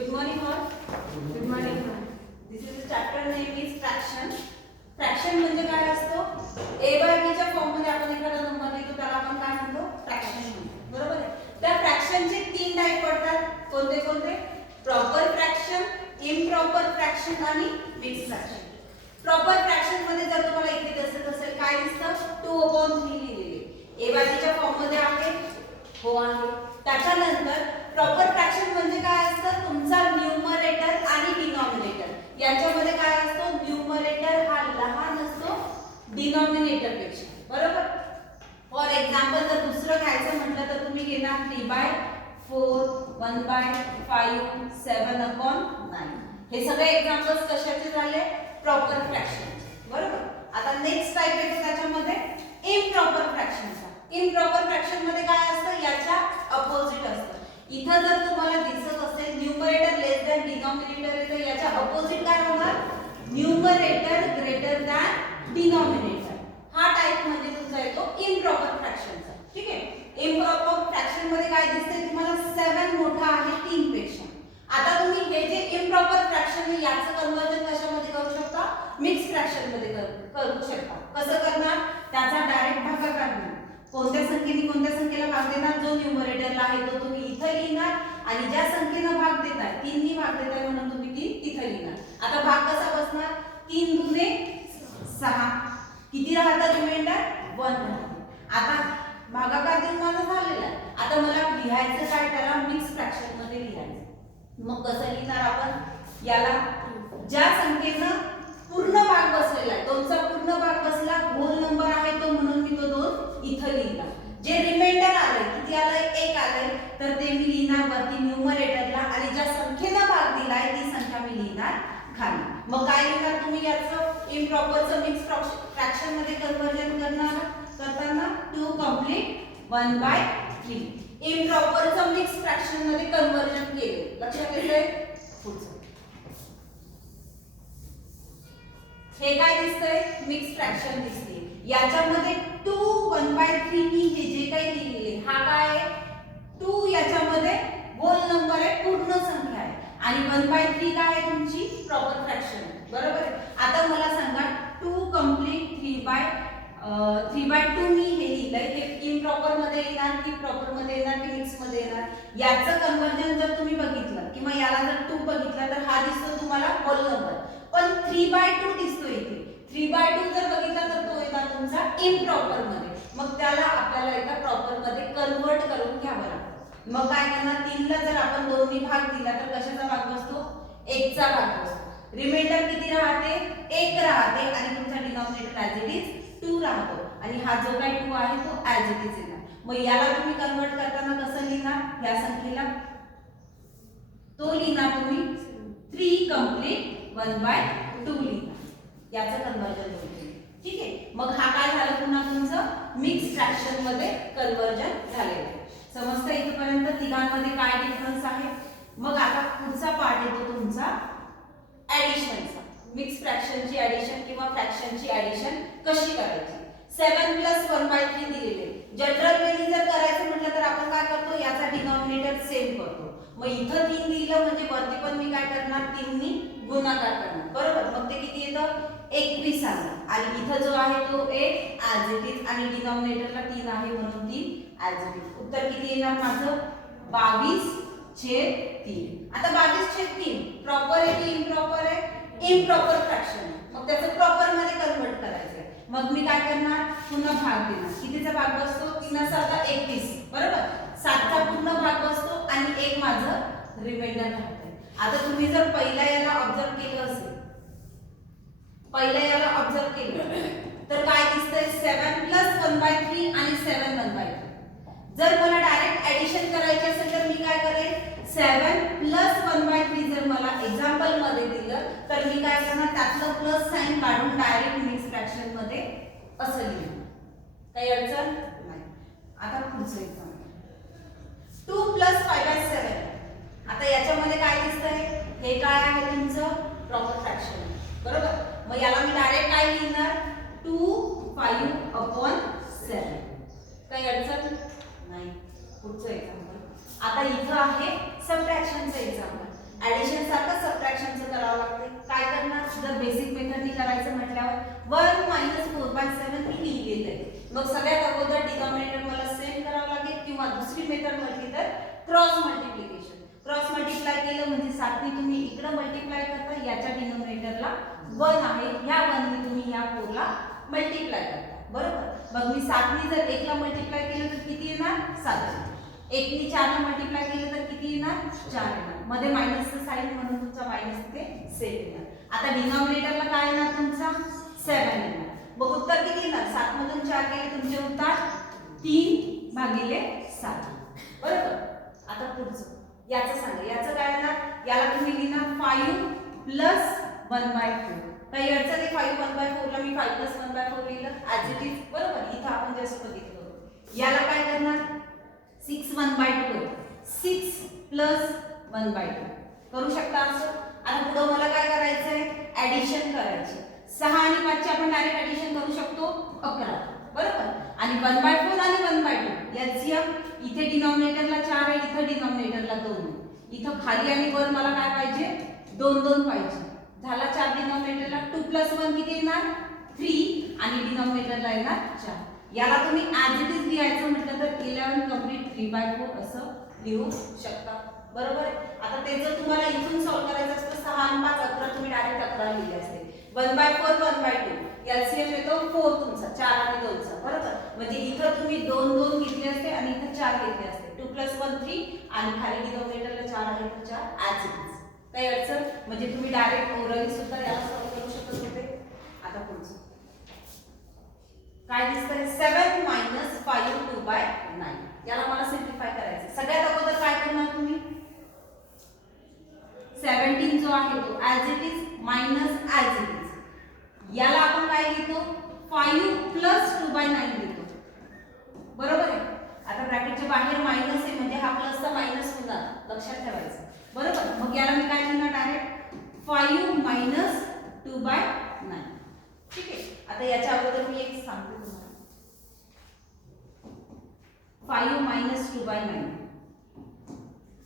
Good morning all. Good morning. This is the chapter name is fraction. Fraction म्हणजे काय असतो? a by b च्या form मध्ये आपण एखादा नंबर लिहितो त्याला आपण काय म्हणतो? फ्रॅक्शन म्हणतो. बरोबर आहे? त्या फ्रॅक्शनचे तीन टाइप पडतात. कोणते कोणते? प्रॉपर फ्रॅक्शन, इम्प्रॉपर फ्रॅक्शन आणि मिक्स फ्रॅक्शन. प्रॉपर फ्रॅक्शन मध्ये जर तुम्हाला इथे दिसत असेल काय दिसतं? 2/3 लिहिलेले. a by b च्या फॉर्म मध्ये आहे. हो आहे. त्याच्यानंतर प्रॉपर फ्रॅक्शन म्हणजे काय असतं? तुमचा न्यूमरेटर आणि डिनॉमिनेटर यांच्यामध्ये काय असतो? न्यूमरेटर हा लहान असतो डिनॉमिनेटर पेक्षा. बरोबर? फॉर एक्झाम्पल जर दुसरं घ्यायचं म्हटलं तर तुम्ही घेणार 3/4, 1/5, 7/9. हे सगळे एक्झाम्पल्स कशाचे झाले? Proper fraction. बरोबर? आता नेक्स्ट टाइप येतो त्याच्यामध्ये इम्प्रॉपर फ्रॅक्शनचा. इम्प्रॉपर फ्रॅक्शन मध्ये काय असतं? याच्या अपोजिट असतं. इथं जर तुम्हाला दिसत असेल न्यूमरेटर लेस दॅन डिनॉमिनेटर आहे तर याच्या अपोजिट काय होणार? Numerator greater than denominator. हा टाइप म्हणजे तुमचा येतो इम्प्रॉपर फ्रॅक्शनचा. ठीक आहे? इम्प्रॉपर फ्रॅक्शन मध्ये काय दिसतंय तुम्हाला? 7 मोठा आहे 3 पेक्षा. आता तुम्ही हे जे इम्प्रॉपर फ्रॅक्शन आहे याचं कन्वर्जन कशामध्ये करू शकता? मिक्स फ्रॅक्शन मध्ये करू शकता. कसं करणार? त्याचा डायरेक्ट भागाकार घेऊन कोणत्या संख्येने कोणत्या संख्येला भाग देणार? जो न्यूमरेटरला आहे तो तुम्ही इथे लिहिणार आणि ज्या संख्येला भाग देताय 3 नी भाग देताय म्हणून तुम्ही 3 इथे लिहिणार. आता भाग कसा बसणार? 3 दुने 6. किती राहतं रिमाइंडर? 1 राहते. आता भागाकार देऊन माझा झालेला आहे. आता मला लिहायचं काय? त्याला मिक्स फ्रॅक्शन मध्ये लिहायचं. मग कसं लिहिणार आपण? याला ज्या संख्येनं पूर्ण भाग बसलेला आहे, 2चा पूर्ण भाग बसला, होल नंबर आहे तो म्हणून मी तो 2 इथे लिहिला. जे रिमाइंडर आले किती आलंय? 1 आलंय तर ते मी लिहिणार वरती न्यूमरेटरला आणि ज्या संख्येला भाग दिलाय ती संख्या मी लिहिणार खाली. मग काय लिहिणार तुम्ही याचं? इम्प्रॉपरचं मिक्स फ्रॅक्शन मध्ये कन्वर्जन करताना 2 कंप्लीट 1/3. इम्प्रॉपरचं मिक्स फ्रॅक्शन मध्ये कन्वर्जन केलं. लक्षात येतंय? पुढचं हे काय दिसतंय? मिक्स फ्रॅक्शन दिसते. याच्यामध्ये 2 1/3 नी हे जे काही लिहिलेले हा काय आहे? 2 याच्यामध्ये होल नंबर आहे, पूर्ण संख्या आहे आणि 1/3 काय आहे? तुमची प्रॉपर फ्रॅक्शन आहे. बरोबर आहे? आता मला सांगा 2 कंप्लीट 3/2 मी हे लिहिलंय. हे इम्प्रॉपर मध्ये येणार की प्रॉपर मध्ये येणार की मिक्स मध्ये येणार? याचं कन्वर्जन जर तुम्ही बघितलं किंवा याला जर 2 बघितला तर हा दिसतो तुम्हाला होल नंबर. पण 3/2 दिसतोय इथे. 3/2 जर बघितला तर तो येणार तुमचा इम्प्रॉपर मध्ये. मग त्याला आपल्याला एका प्रॉपर मध्ये कन्वर्ट करून घ्यावं लागतं. मग काय करणार? 3 ला जर आपण 2 नी भाग दिला तर कशाचा भाग बसतो? 1 चा भाग बसतो. रिमाइंडर किती राहते? 1 राहते आणि तुमचा डिनॉमिनेटर ॲज इट इज 2 राहतो आणि हा जो काही 2 आहे तो ॲज इट इज येणार. मग याला तुम्ही कन्वर्ट करताना कसं लिहिणार? या संख्येला तो लिहिणार तुम्ही 3 कंप्लीट 1/2 लिहिणार. याचं कन्वर्जन होईल. ठीक आहे? मग हा काय झालं? पुन्हा तुमचं मिक्स फ्रॅक्शन मध्ये कन्वर्जन झालेलं आहे. समजतं इथपर्यंत तिघांमध्ये काय डिफरन्स आहे? मग आता पुढचा पार्ट येतो तुमचा ऍडिशनचा. मिक्स फ्रॅक्शनची ऍडिशन किंवा फ्रॅक्शनची ऍडिशन कशी करायची? 7 + 1/3 दिलेले. जनरल वेनी जर करायचं म्हटलं तर आपण काय करतो? याचा डिनॉमिनेटर सेम करतो. मग इथं 3 दिलं म्हणजे वरती पण मी काय करणार? 3 नी गुणाकार करणार. बरोबर? मग ते किती येतं? 21 आलं आणि इथं जो आहे तो 1 ॲज इट इज आणि डिनॉमिनेटरला 3 आहे म्हणून 3 ॲज इट इज. उत्तर किती येणार माझं? 22/3. आता 22/3 प्रॉपर आहे की इम्प्रॉपर आहे? Improper fraction. मग त्याचं प्रॉपर मध्ये कन्वर्ट करायचं आहे. मग मी काय करणार? पुन्हा भाग देणार. कितीचा भाग बसतो? 3 7 21. बरोबर? 7चा पूर्ण भाग बसतो आणि 1 माझं रिमाइंडर राहतंय. आता तुम्ही जर पहिल्या याला ऑब्झर्व केलं असेल, पहिल्या याला ऑब्झर्व केलं तर काय दिसतंय? 7 + 1/3 आणि 7 1/3. जर मला डायरेक्ट ऍडिशन करायची असेल तर मी काय करेन? 7 + 1/3 जर मला एक्झाम्पल मध्ये दिलं तर मी काय करणार? त्यातलं प्लस साइन काढून डायरेक्ट मिक्स फ्रॅक्शन मध्ये असं लिहिणार. काही अडचण नाही. आता पुढचं एक्झाम्पल 2 + 5/7. आता याच्यामध्ये काय दिसतंय? हे काय आहे तुमचं? Proper fraction. बरोबर? मग याला मी डायरेक्ट काय लिहिणार? 2 5/7. काही अडचण नाही. पुढचं एक्झाम्पल. आता इथं आहे सबट्रॅक्शनचं एक्झाम्पल. ऍडिशन सारखं सबट्रॅक्शनचं करावं लागते. काय करणार, जर बेसिक मेथडनी करायचं म्हटल्यावर 1 - 4/7 मी लिहिलेलं आहे. मग सगळ्यात अगोदर डिनॉमिनेटर मला सेम करावं लागेल, किंवा दुसरी मेथड म्हटली तर क्रॉस मल्टिप्लिकेशन. क्रॉस मल्टिप्लाय केलं म्हणजे 7 नी तुम्ही इकडे मल्टिप्लाय करता, याच्या डिनॉमिनेटरला 1 आहे, ह्या 1 नी तुम्ही ह्या 4 ला मल्टिप्लाय करता. बरोबर. मग मी 7 नी जर 1 ला मल्टिप्लाय केलं तर किती येणार, 7. 1 नी 4 ला मल्टिप्लाय केलं तर किती येणार, 4 येणार. मध्ये मायनसचं साइन म्हणून तुमचा मायनस इथे सेम येणार. आता डिनॉमिनेटरला काय येणार तुमचा 7 येणार. मग उत्तर किती येणार, 7 मधून 4 गेले तुमचे उत्तर 3/7. बरोबर. आता पुढचं याचं सांगा, याचं काय येणार, याला तुम्ही लिहिणार 5 + 1/4. काही अडचण आहे, 5 1/4 ला मी 5 + 1/4 लिहिलं ऍज इट इज. बरोबर. इथं आपण जस्ट बघितलं. याला काय करणार 6 1/2 6 + 1/2 करू शकता असं. आता पुढे मला काय करायचंय, ऍडिशन करायची. 6 आणि 5 ची आपण डायरेक्ट ऍडिशन करू शकतो 11. बरोबर. आणि 1/4 आणि 1/2 एलसीएम, इथे डिनॉमिनेटरला 4 आहे, इथे डिनॉमिनेटरला 2 आहे. इथं खाली आणि वर मला काय पाहिजे 2 2 पाहिजे. झाला 4 डिनॉमिनेटरला. 2 + 1 किती येणार 3 आणि डिनॉमिनेटरला येणार 4. याला तुम्ही ऍज इट इज लिहायचं म्हटलं तर 11 कंप्लीट 3/4 असं लिहू शकता. बरोबर. आता ते जर तुम्हाला इथून सॉल्व करायचं असतं 6 आणि 5 11, तुम्ही डायरेक्ट 11 लिहिले असते. 1/4 1/2 एलसीएम येतो 4 तुमचा, 4 आणि 2 चा. बरोबर. म्हणजे इथं तुम्ही 2 2 घेतले असते आणि इथं 4 घेतले असते. 2 + 1 3 आणि खाली डिनॉमिनेटरला 4 आहे तर 4 ऍज इट इज. काही अडचण, म्हणजे तुम्ही डायरेक्ट ओरली सुद्धा याला सॉल्व करू शकत होते. आता पुढचं काय दिसतंय 7 - 5 2/9. याला मला सिम्प्लिफाय करायचं. सगळ्यात अगोदर काय करणार तुम्ही 17 जो आहे तो as it is minus as it is. याला आपण काय लिहितो 5 + 2/9 लिहितो. बरोबर आहे. आता ब्रॅकेटच्या बाहेर मायनस आहे म्हणजे हा प्लसचा मायनस होणार, लक्षात ठेवायचं. बरोबर. मग याला मी काय लिहिणार डायरेक्ट 5 - 2/9. ठीक आहे. आता याच्या अगोदर मी एक सांगते तुम्हाला 5 - 2/9.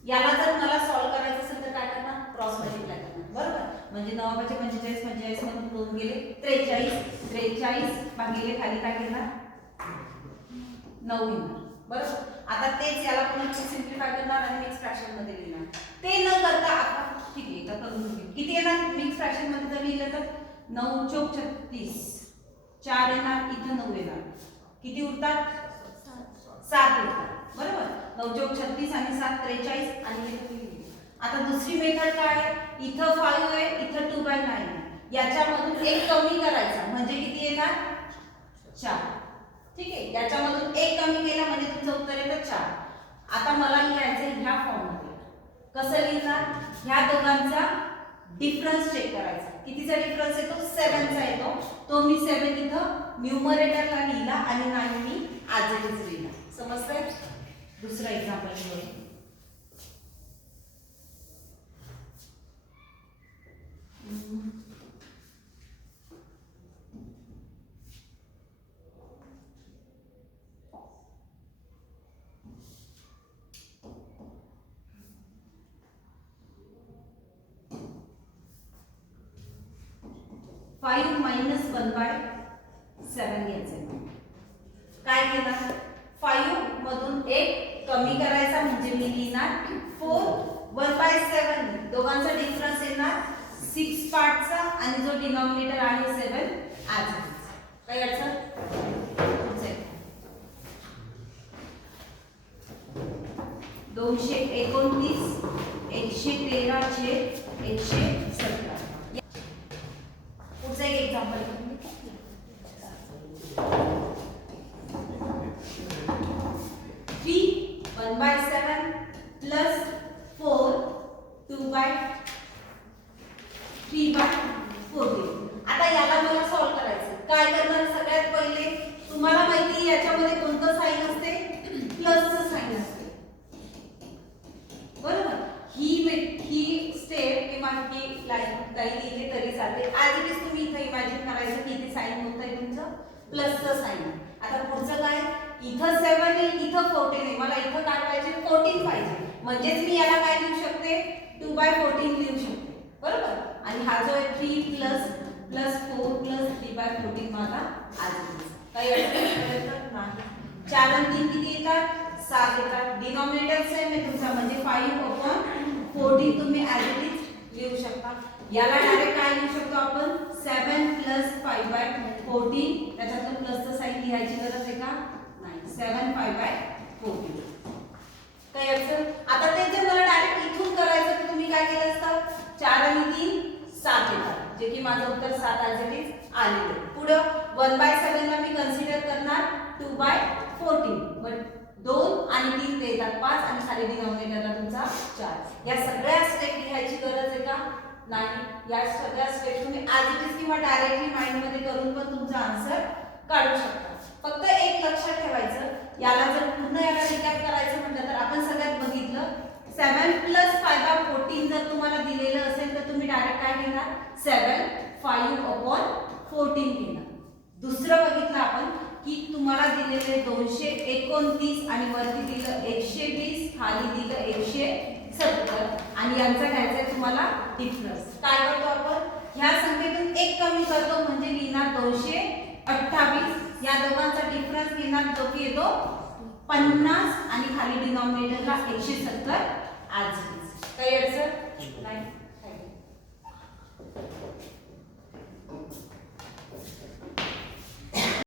याला जर मला सॉल्व करायचं असेल तर काय करणार क्रॉस मल्टिप्लाय करणार. बरोबर. म्हणजे 9 × 45 45 मधून 2 गेले 43 43 भागिले खाली काय घेणार 9 येणार. बरोबर. आता तेच याला पुन्हा सिम्प्लिफाय करणार आणि मिक्स फ्रॅक्शन मध्ये लिहिणार. ते न करता आपण ठीक आहे का करून घेऊ. किती येणार मिक्स फ्रॅक्शन मध्ये जर लिहिलं तर 9 चौक 36 4 येणार, इथं 9 येणार. किती उरतात 7 उरतात. बरोबर. 9 चौक 36 आणि 7 43 आणि हे तुम्ही लिहिले. आता दुसरी मेथड काय आहे, इथं 5 आहे, इथं 2/9 आहे. याच्यामधून एक कमी करायचा म्हणजे किती येणार 4. ठीक आहे. याच्यामधून एक कमी केला म्हणजे तुमचं उत्तर येतं 4. आता मला लिहायचं ह्या फॉर्म मध्ये. कसं लिहिणार, ह्या दोघांचा डिफरन्स चेक करायचा. कितीचा डिफरन्स येतो 7 चा येतो. तो मी 7 इथं न्यूमरेटरला लिहिला आणि 9 मी ऍज इट इज लिहिला. समजतंय. दुसरा एक्झाम्पल घेऊ. फाइव - 1/7 घ्यायचं. काय घेणार 5 मधून एक कमी करायचा म्हणजे मी लिहिणार 4 1/7. दोघांचा डिफरन्स येणार 6 पार्टचा आणि जो डिनॉमिनेटर आहे 7 ऍज इट इज. काय अडचण 229 113/117. पुढचं एक एक्झाम्पल 3 1/7 प्लस 4 2/3/14. आता याला मला सॉल्व करायचं. काय करणार सगळ्यात पहिले तुम्हाला माहिती याच्यामध्ये कोणतं साइन असते प्लसचं साइन असते. बरोबर. ही स्टेप किंवा ही लाईन काही लिहिली तरी चालते. ऍज इट इज तुम्ही इथे इमॅजिन करायचं की इथे साइन होतंय तुमचं प्लसचं साइन. आता पुढचं काय इथं 7 आहे इथं 14 आहे. मला इथं काय पाहिजे 14 पाहिजे. म्हणजेच मी याला काय लिहू शकते 2 2/14 लिहू शकते, बरोबर. आणि हा जो आहे 3 प्लस 4 प्लस 3/14 माझा आज काही अडचण नाही. 4 आणि 3 किती येतात? 7 येतात. डिनॉमिनेटर सेम आहे तुमचा म्हणजे 5/14 तुम्ही ॲज इट इज लिहू शकता. याला डायरेक्ट काय लिहू शकतो आपण? 7 प्लस 5/14. त्याच्यातून प्लसचं साइन लिहायची गरज आहे का? नाही. 7 5/14. काही अडचण? आता ते जर मला डायरेक्ट इथून करायचं तर तुम्ही काय केलं असतं? 4 आणि 3 7 येतात, जे की माझं उत्तर 7 ॲज इट इज आलेलं आहे. पुढं 1/7 ला मी कन्सिडर करणार 2/14. बट 2 आणि 3 ते येतात 5 आणि खाली डिनॉमिनेटरला तुमचा 4. या सगळ्या स्टेप लिहायची गरज आहे का? नाही. या सगळ्या स्टेप तुम्ही ॲज इट इज किंवा डायरेक्टली माइंड मध्ये करून पण तुमचा आन्सर काढू शकता. फक्त एक लक्षात ठेवायचं, याला जर पूर्ण याला रिकॅप करायचं म्हटलं तर आपण सगळ्यात बघितलं 7 प्लस 5/14 जर तुम्हाला दिलेलं असेल तर तुम्ही डायरेक्ट काय घेणार? 7 5/14 घेणार. दुसरं बघितलं आपण की तुम्हाला दिलेले 229 आणि वरती दिलं 120, खाली दिलं 170 आणि यांचा घ्यायचा आहे तुम्हाला डिफरन्स. काय करतो आपण? ह्या संख्येतून एक कमी करतो म्हणजे लिहिणार 228. या दोघांचा डिफरन्स घेणार जो की येतो 50 आणि खाली डिनॉमिनेटरला 170 ॲज इट इज. काही अडचण नाही.